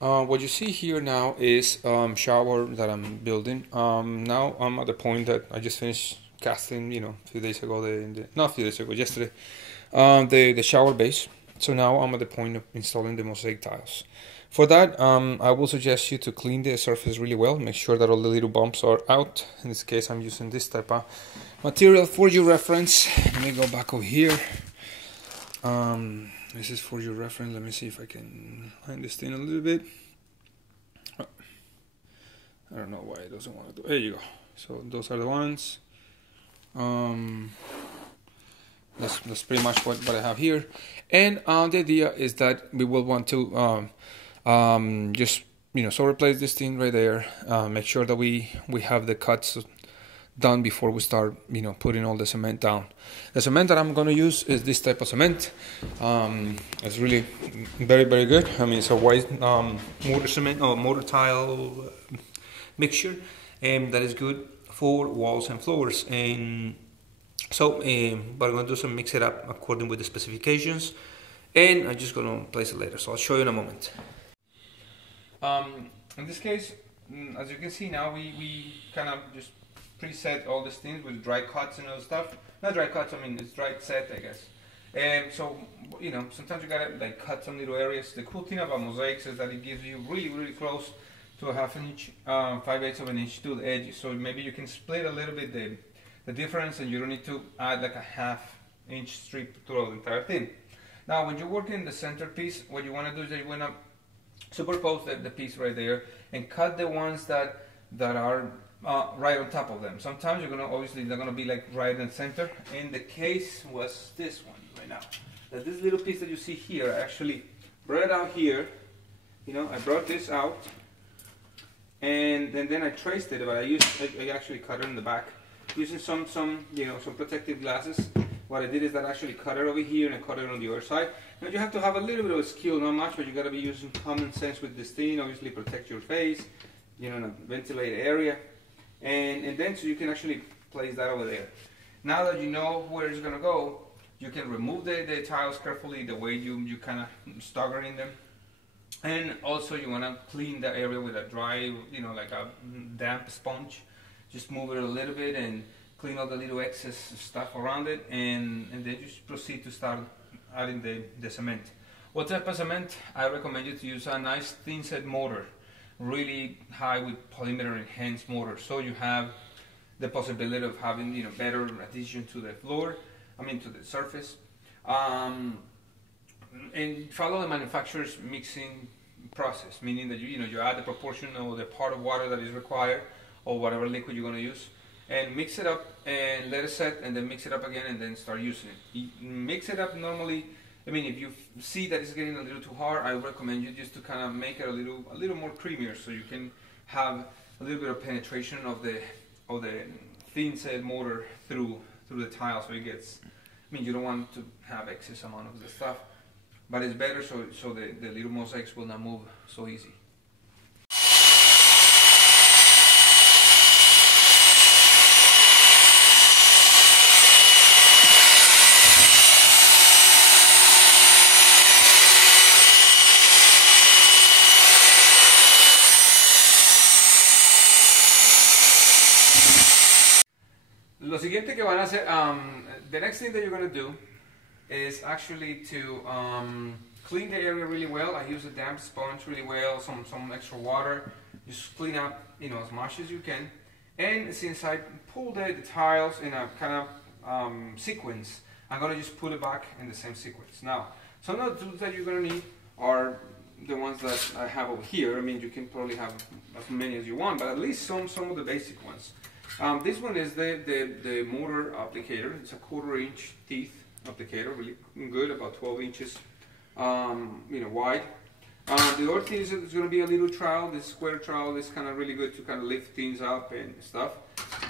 What you see here now is shower that I'm building. Now I'm at the point that I just finished casting, a few days ago, not a few days ago, yesterday, the shower base. So now I'm at the point of installing the mosaic tiles. For that, I will suggest you to clean the surface really well. Make sure that all the little bumps are out. In this case, I'm using this type of material for your reference. Let me go back over here. This is for your reference. Let me see if I can find this thing a little bit. I don't know why it doesn't want to do. There you go. So those are the ones. That's pretty much what I have here. And the idea is that we will want to just so replace this thing right there. Make sure that we have the cuts done before we start putting all the cement down. The cement that I'm going to use is this type of cement. It's really very good. I mean, it's a white mortar cement or mortar tile mixture, and that is good for walls and floors. And so but I'm going to do some mix it up according with the specifications, and I'm just going to place it later, so I'll show you in a moment. In this case, as you can see now, we kind of just preset all these things with dry cuts and other stuff. Not dry cuts, I mean it's dry set, I guess. And so sometimes you gotta like cut some little areas. The cool thing about mosaics is that it gives you really close to a half an inch, 5/8 of an inch to the edge. So maybe you can split a little bit the difference, and you don't need to add like a half-inch strip throughout the entire thing. Now, when you're working in the centerpiece, what you want to do is that you want to superpose the piece right there and cut the ones that are right on top of them. Sometimes you're they're gonna be like right in the center. And the case was this one right now. That this little piece that you see here, I actually brought it out here. I brought this out, and then I traced it, but I actually cut it in the back using some protective glasses. What I did is that I actually cut it over here and I cut it on the other side. Now you have to have a little bit of skill, not much, but you gotta be using common sense with this thing. Obviously protect your face, in a ventilated area. And then so you can actually place that over there. Now that you know where it's going to go, you can remove the tiles carefully the way you kind of stagger in them. And also you want to clean the area with a dry, like a damp sponge. Just move it a little bit and clean all the little excess stuff around it, and then just proceed to start adding the cement. What type of cement? I recommend you to use a nice thin set mortar. Really high with polymer enhanced mortar, so you have the possibility of having better adhesion to the floor, to the surface, and follow the manufacturer's mixing process, meaning that you add the proportion or the part of water that is required or whatever liquid you're going to use, and mix it up and let it set, and then mix it up again and then start using it. Mix it up normally. If you see that it's getting a little too hard, I recommend you just to kind of make it a little more creamier, so you can have a little bit of penetration of the thin set mortar through the tile, so it gets. You don't want to have excess amount of the stuff, but it's better so the little mosaics will not move so easy. Lo siguiente que van a hacer, the next thing that you're going to do is actually to clean the area really well. I use a damp sponge really well, some extra water. Just clean up, as much as you can. And since I pulled the tiles in a kind of sequence, I'm going to just put it back in the same sequence. Now, some of the tools that you're going to need are the ones that I have over here. You can probably have as many as you want, but at least some of the basic ones. This one is the mortar applicator. It's a 1/4 inch teeth applicator, really good, about 12 inches wide. The other thing is going to be a little trowel. This square trowel is kind of really good to kind of lift things up and stuff.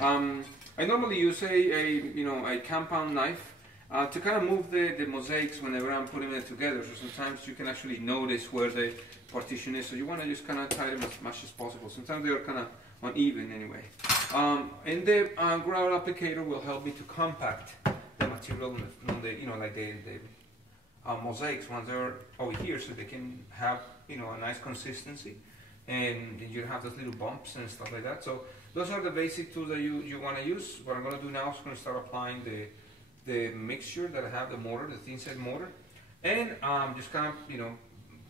I normally use a compound knife to kind of move the mosaics whenever I'm putting it together. So sometimes you can actually notice where the partition is. So you want to just kind of tie them as much as possible. Sometimes they are kind of uneven anyway. And the grout applicator will help me to compact the material on the, like the mosaics once they're over here, so they can have a nice consistency, and you don't have those little bumps and stuff like that. So those are the basic tools that you want to use. What I'm going to do now is going to start applying the mixture that I have, the mortar, the thin set mortar, and just kind of,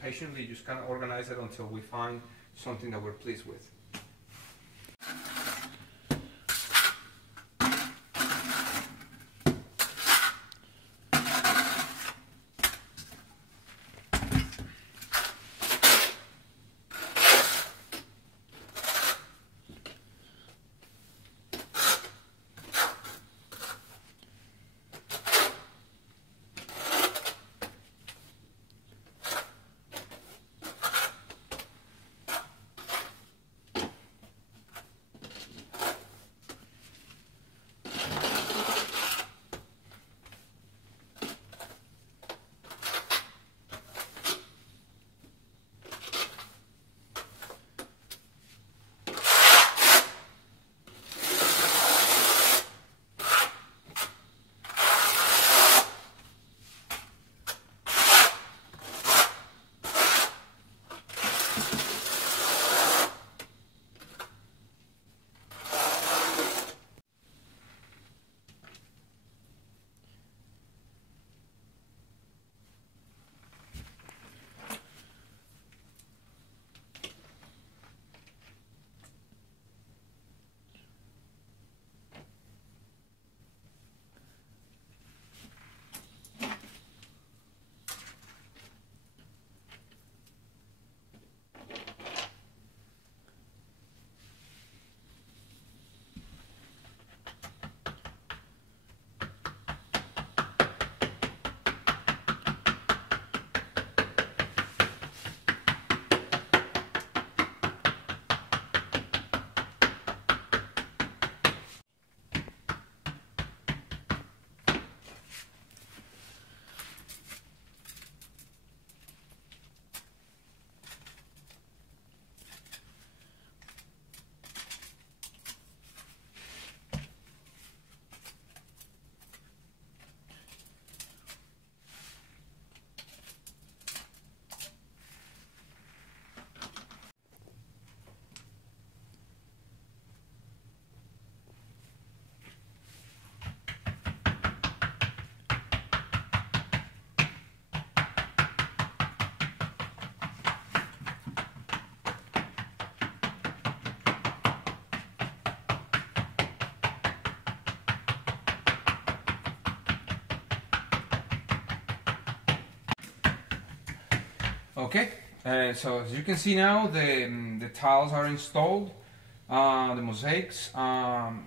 patiently just kind of organize it until we find something that we're pleased with. Okay, so as you can see now, the tiles are installed, the mosaics.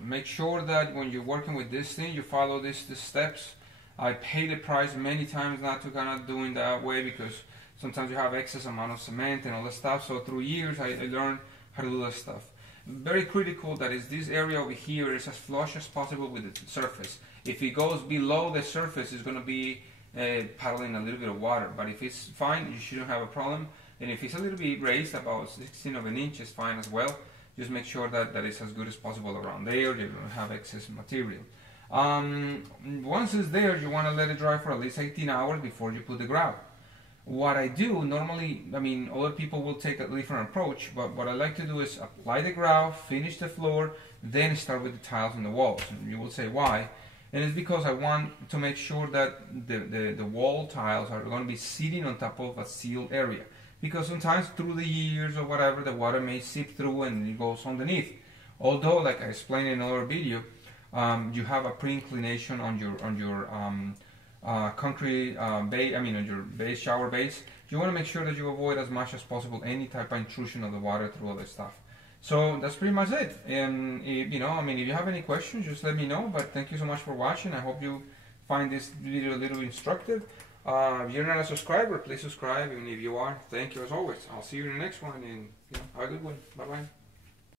Make sure that when you're working with this thing, you follow these steps. I paid the price many times not to kind of doing that way, because sometimes you have excess amount of cement and all that stuff. So through years, I learned how to do that stuff. Very critical that is this area over here is as flush as possible with the surface. If it goes below the surface, it's going to be paddling a little bit of water, but if it's fine, you shouldn't have a problem. And if it's a little bit raised, about 16 of an inch, is fine as well. Just make sure that it's as good as possible around there. You don't have excess material. Once it's there, you want to let it dry for at least 18 hours before you put the grout. What I do normally, other people will take a different approach, but what I like to do is apply the grout, finish the floor, then start with the tiles and the walls. And you will say why? And it's because I want to make sure that the wall tiles are going to be sitting on top of a sealed area. Because sometimes through the years or whatever, the water may seep through and it goes underneath. Although, like I explained in another video, you have a pre-inclination on your concrete base, on your base, shower base. You want to make sure that you avoid as much as possible any type of intrusion of the water through all this stuff. So that's pretty much it. And if you have any questions, just let me know. But thank you so much for watching. I hope you find this video a little instructive. If you're not a subscriber, please subscribe. And if you are, thank you as always. I'll see you in the next one. And have a good one. Bye bye.